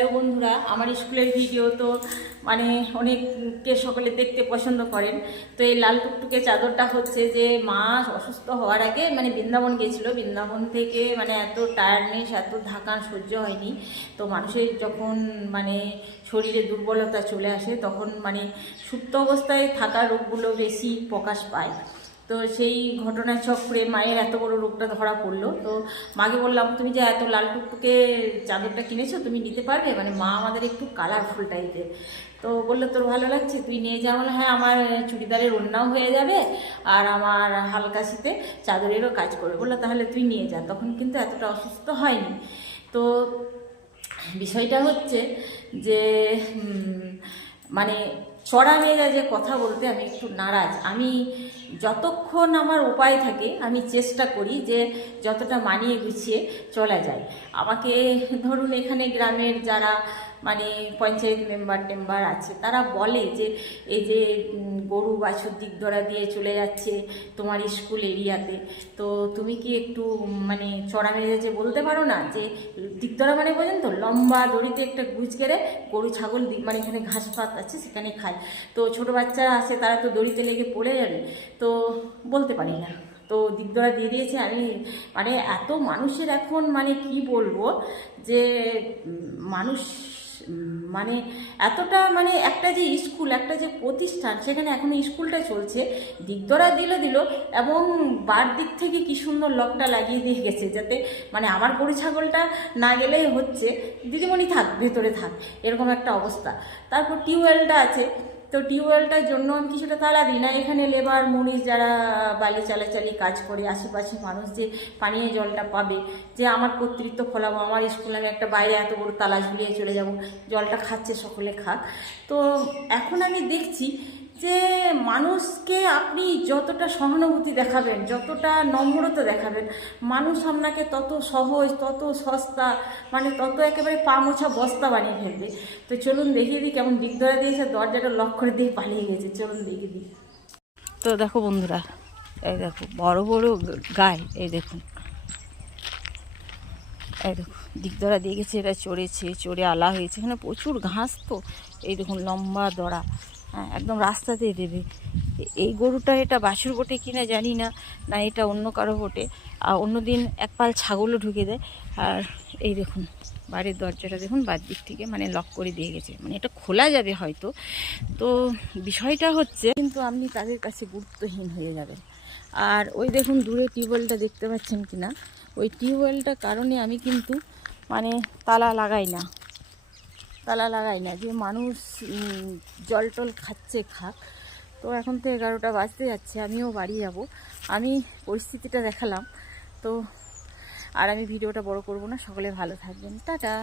Hello বন্ধুরা, আমার স্কুলের ভিডিও তো মানে অনেককে সকলে দেখতে পছন্দ করেন। তো এই লাল টুকটুকে চাদরটা হচ্ছে যে, মা অসুস্থ হওয়ার আগে মানে বৃন্দাবন গেছিল। বৃন্দাবন থেকে মানে এত টায়ার্ডনেস এত ধাকান সহ্য হয়নি। তো মানুষের যখন মানে শরীরে দুর্বলতা চলে আসে, তখন মানে সুপ্ত অবস্থায় থাকা রোগগুলো বেশি প্রকাশ পায়। তো সেই ঘটনা চক্রে মায়ের এত বড় রোগটা ধরা পড়ল। তো মাকে বললাম, তুমি যে এত লাল টুকটুকে চাদরটা কিনেছো, তুমি নিতে পারবে? মানে মা আমাদের একটু কালারফুল টাইপের তো বলল, তোর ভালো লাগছে, তুই নিয়ে যা। বলে হ্যাঁ আমার চুড়িদারের ওড়নাও হয়ে যাবে আর আমার হালকা শীতে চাদরেরও কাজ করবে। বলল, তাহলে তুই নিয়ে যা। তখন কিন্তু এতটা অসুস্থ হয়নি। তো বিষয়টা হচ্ছে যে মানে চড়া যে কথা বলতে আমি একটু নারাজ। আমি যতক্ষণ আমার উপায় থাকে, আমি চেষ্টা করি যে যতটা মানিয়ে গুছিয়ে চলা যায়। আমাকে ধরুন এখানে গ্রামের যারা মানে পঞ্চায়েত মেম্বার টেম্বার আছে, তারা বলে যে, এই যে গরু বাছুর দিক ধরা দিয়ে চলে যাচ্ছে তোমার স্কুল এরিয়াতে তো। তুমি কি একটু মানে চড়া মেজাজে বলতে পারো না? যে দিকদরা মানে বোঝেন তো, লম্বা দড়িতে একটা গুজ কেড়ে গরু, ছাগল মানে এখানে ঘাস পাত আছে, সেখানে খায়। তো ছোট বাচ্চারা আছে তারা তো দড়িতে লেগে পড়ে যাবে। তো বলতে পারি না। তো দিকদরা দিয়ে দিয়েছে, আমি মানে এত মানুষের এখন মানে কি বলব, যে মানুষ মানে এতটা মানে একটা যে স্কুল, একটা যে প্রতিষ্ঠান, সেখানে এখন স্কুলটা চলছে। দিগদরা দিল দিল এবং বার দিক থেকে কি সুন্দর লকটা লাগিয়ে দিয়ে গেছে যাতে মানে আমার গরু ছাগলটা না গেলেই হচ্ছে। দিদিমণি থাক, ভেতরে থাক, এরকম একটা অবস্থা। তারপর টিউবওয়েলটা আছে। তো টিউবওয়েলটার জন্য আমি কিছুটা তালা দিই। না, এখানে লেবার মুনিশ যারা বাইরে চালাচালি কাজ করে আশেপাশে মানুষ যে পানীয় জলটা পাবে, যে আমার কর্তৃত্ব ফলাবো, আমার স্কুলে আমি একটা বাইরে এত বড় তালা ঝুলিয়ে চলে যাব, জলটা খাচ্ছে সকলে খাক। তো এখন আমি দেখছি যে মানুষকে আপনি যতটা সহানুভূতি দেখাবেন, যতটা নম্রতা দেখাবেন, মানুষ আপনাকে তত সহজ, তত সস্তা মানে তত একেবারে পা মোছা বস্তা বানিয়ে ফেলবে। তো চলুন দেখিয়ে দিই কেমন দিকদরা দিয়েছে, দরজাটা লক করে দিয়ে পালিয়ে গেছে। চলুন দেখিয়ে দিই। তো দেখো বন্ধুরা, এই দেখো, বড় বড় গায়ে এই দেখুন। এই দেখো দিকদরা দিয়ে গেছে এটা চড়েছে, চড়ে আলা হয়েছে, এখানে প্রচুর ঘাস তো। এই দেখুন, লম্বা দড়া। একদম রাস্তাতেই দেবে। এই গরুটা এটা বাছুর বটে কিনা জানি না না এটা অন্য কারও বটে। আর অন্যদিন এক পাল ছাগলও ঢুকে দেয়। আর এই দেখুন, বাড়ির দরজাটা দেখুন বাদ দিক থেকে মানে লক করে দিয়ে গেছে। মানে এটা খোলা যাবে হয়তো। তো বিষয়টা হচ্ছে, কিন্তু আপনি তাদের কাছে গুরুত্বহীন হয়ে যাবেন। আর ওই দেখুন, দূরে টিউবওয়েলটা দেখতে পাচ্ছেন কি না ওই টিউবওয়েলটার কারণে আমি কিন্তু মানে তালা লাগাই না। তালা লাগাই না, যে মানুষ জল টল খাচ্ছে, খাক। তো এখন তো এগারোটা বাজতে যাচ্ছে, আমিও বাড়ি যাব। আমি পরিস্থিতিটা দেখালাম। তো, আর আমি ভিডিওটা বড় করব না, সকলে ভালো থাকবেন। টাটা!